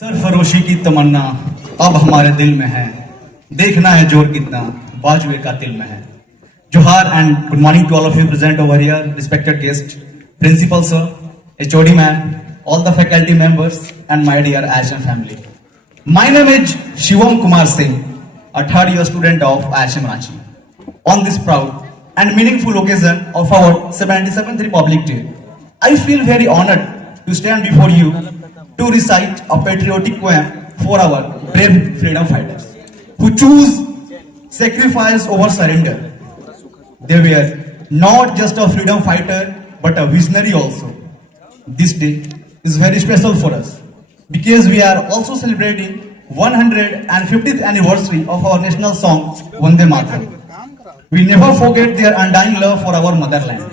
सरफरोशी की तमन्ना अब हमारे दिल में है, देखना है जोर कितना बाजुए का दिल में है। Johar and good morning to all of you present over here, respected guest, principal sir, HOD ma'am, all the faculty members and my dear IHM family. My name is Shivam Kumar Singh, a third year student of IHM Ranchi. On this proud and meaningful occasion of our 77th Republic Day, I feel very honored to stand before you to recite a patriotic poem for our brave freedom fighters who choose sacrifice over surrender. They were not just a freedom fighter but a visionary also. This day is very special for us because we are also celebrating 150th anniversary of our national song Vande Mataram. We never forget their undying love for our motherland.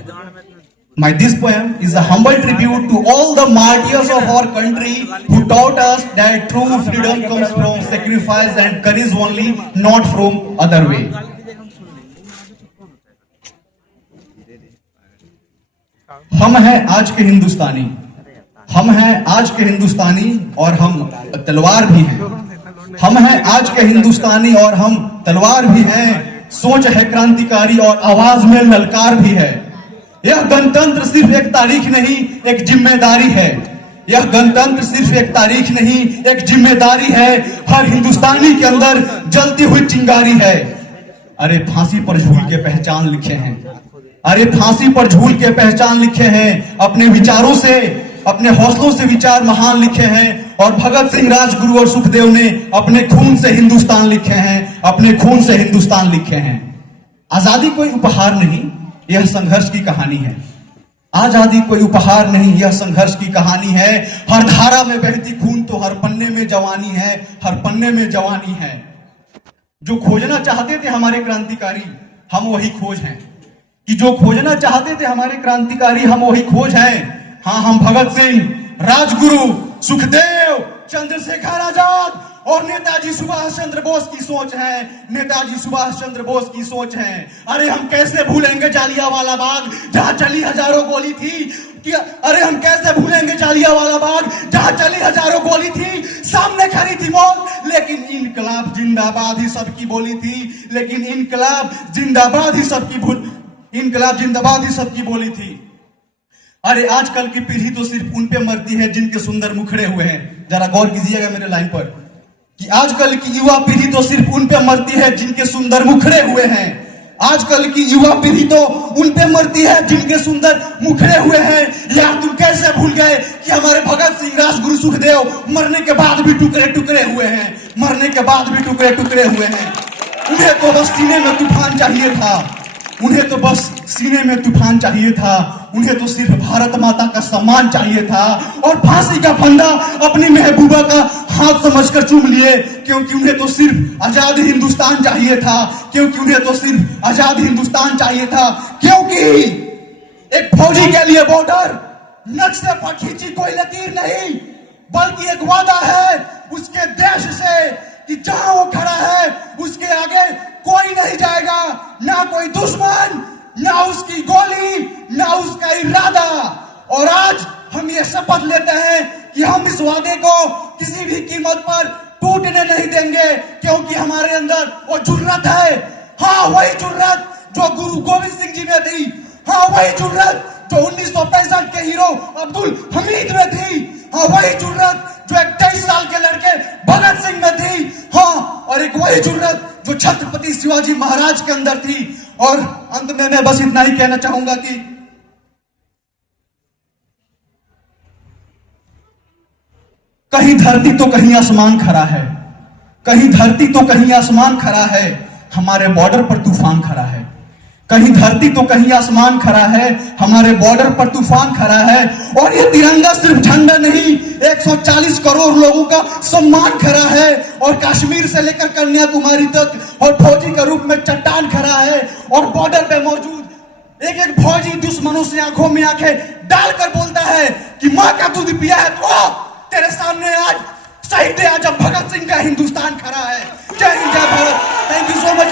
This poem is a humble tribute to all the martyrs of our country who taught us that true freedom comes from sacrifice and courage only, not from other way. हम हैं आज के हिंदुस्तानी, हम हैं आज के हिंदुस्तानी और हम तलवार भी हैं। हम हैं आज के हिंदुस्तानी और हम तलवार भी हैं। सोच है क्रांतिकारी और आवाज में ललकार भी है। यह गणतंत्र सिर्फ एक तारीख नहीं, एक जिम्मेदारी है। यह गणतंत्र सिर्फ एक तारीख नहीं, एक जिम्मेदारी है। हर हिंदुस्तानी के अंदर जलती हुई चिंगारी है। अरे फांसी पर झूल के पहचान लिखे हैं, अरे फांसी पर झूल के पहचान लिखे हैं। अपने विचारों से, अपने हौसलों से विचार महान लिखे हैं। और भगत सिंह, राजगुरु और सुखदेव ने अपने खून से हिंदुस्तान लिखे हैं, अपने खून से हिंदुस्तान लिखे हैं। आजादी कोई उपहार नहीं, यह संघर्ष की कहानी है। आजादी कोई उपहार नहीं, यह संघर्ष की कहानी है। हर धारा में बहती खून तो हर पन्ने में जवानी है, हर पन्ने में जवानी है। जो खोजना चाहते थे हमारे क्रांतिकारी, हम वही खोज हैं। कि जो खोजना चाहते थे हमारे क्रांतिकारी, हम वही खोज हैं। हाँ, हम भगत सिंह, राजगुरु, सुखदेव, चंद्रशेखर आजाद और नेताजी सुभाष चंद्र बोस की सोच है। नेताजी सुभाष चंद्र बोस की सोच है। अरे हम कैसे भूलेंगे जालियांवाला बाग जहां चली हजारों गोली थी। अरे हम कैसे भूलेंगे जालियांवाला बाग जहां चली हजारों गोली थी। सामने खड़ी थी मौत, लेकिन इनकलाब जिंदाबाद ही सबकी बोली थी। लेकिन इनकलाब जिंदाबाद ही सबकी बोली थी। अरे आजकल की पीढ़ी तो सिर्फ उन पे मरती है जिनके सुंदर मुखड़े हुए हैं। जरा गौर कीजिएगा मेरे लाइन पर कि आजकल की युवा पीढ़ी तो सिर्फ उन पे मरती है जिनके सुंदर मुखड़े हुए हैं। आजकल की युवा पीढ़ी तो उन पे मरती है जिनके सुंदर मुखड़े हुए हैं। यार तुम कैसे भूल गए कि हमारे भगत सिंह, राजगुरु, सुखदेव मरने के बाद भी टुकड़े टुकड़े हुए हैं, मरने के बाद भी टुकड़े टुकड़े हुए हैं। उन्हें तो बस सीने में तूफान चाहिए था, उन्हें तो बस सीने में तूफान चाहिए था। उन्हें तो सिर्फ भारत माता का सम्मान चाहिए था और फांसी का फंदा अपनी महबूबा का हाथ समझकर चूम लिए, क्योंकि उन्हें तो सिर्फ आजाद हिंदुस्तान चाहिए था। क्योंकि उन्हें तो सिर्फ आजाद हिंदुस्तान चाहिए था। क्योंकि एक फौजी के लिए बॉर्डर नक्शे पर खींची कोई लकीर नहीं, बल्कि एक वादा है उसके देश से कि जहां वो खड़ा है उसके आगे कोई नहीं जाएगा, ना कोई दुश्मन, ना उसकी गोली, ना उसका इरादा। और आज हम ये शपथ लेते हैं कि हम इस वादे को किसी भी कीमत पर टूटने नहीं देंगे, क्योंकि हमारे अंदर वो जुर्रत है। हाँ, वही जुर्रत जो गुरु गोविंद सिंह जी में थी। हाँ, वही जुर्रत जो 1965 के हीरो अब्दुल हमीद में थी। हाँ, वही जुर्रत जो 23 साल के लड़के भगत सिंह में थी। हाँ, और एक वही जुर्रत जो छत्रपति शिवाजी महाराज के अंदर थी। और अंत में मैं बस इतना ही कहना चाहूंगा कि कहीं धरती तो कहीं आसमान खड़ा है, कहीं धरती तो कहीं आसमान खड़ा है। हमारे बॉर्डर पर तूफान खड़ा है। कहीं धरती तो कहीं आसमान खड़ा है, हमारे बॉर्डर पर तूफान खड़ा है। और ये तिरंगा सिर्फ झंडा नहीं, 140 करोड़ लोगों का सम्मान खड़ा है। और कश्मीर से लेकर कन्याकुमारी तक और फौजी के रूप में चट्टान खड़ा है। और बॉर्डर पे मौजूद एक एक फौजी दुश्मनों से आंखों में आंखें डालकर बोलता है कि मां का दूध पिया है तो तेरे सामने आज शहीद आजम भगत सिंह का हिंदुस्तान खड़ा है। जय हिंद, जय Bharat. Thank you so much.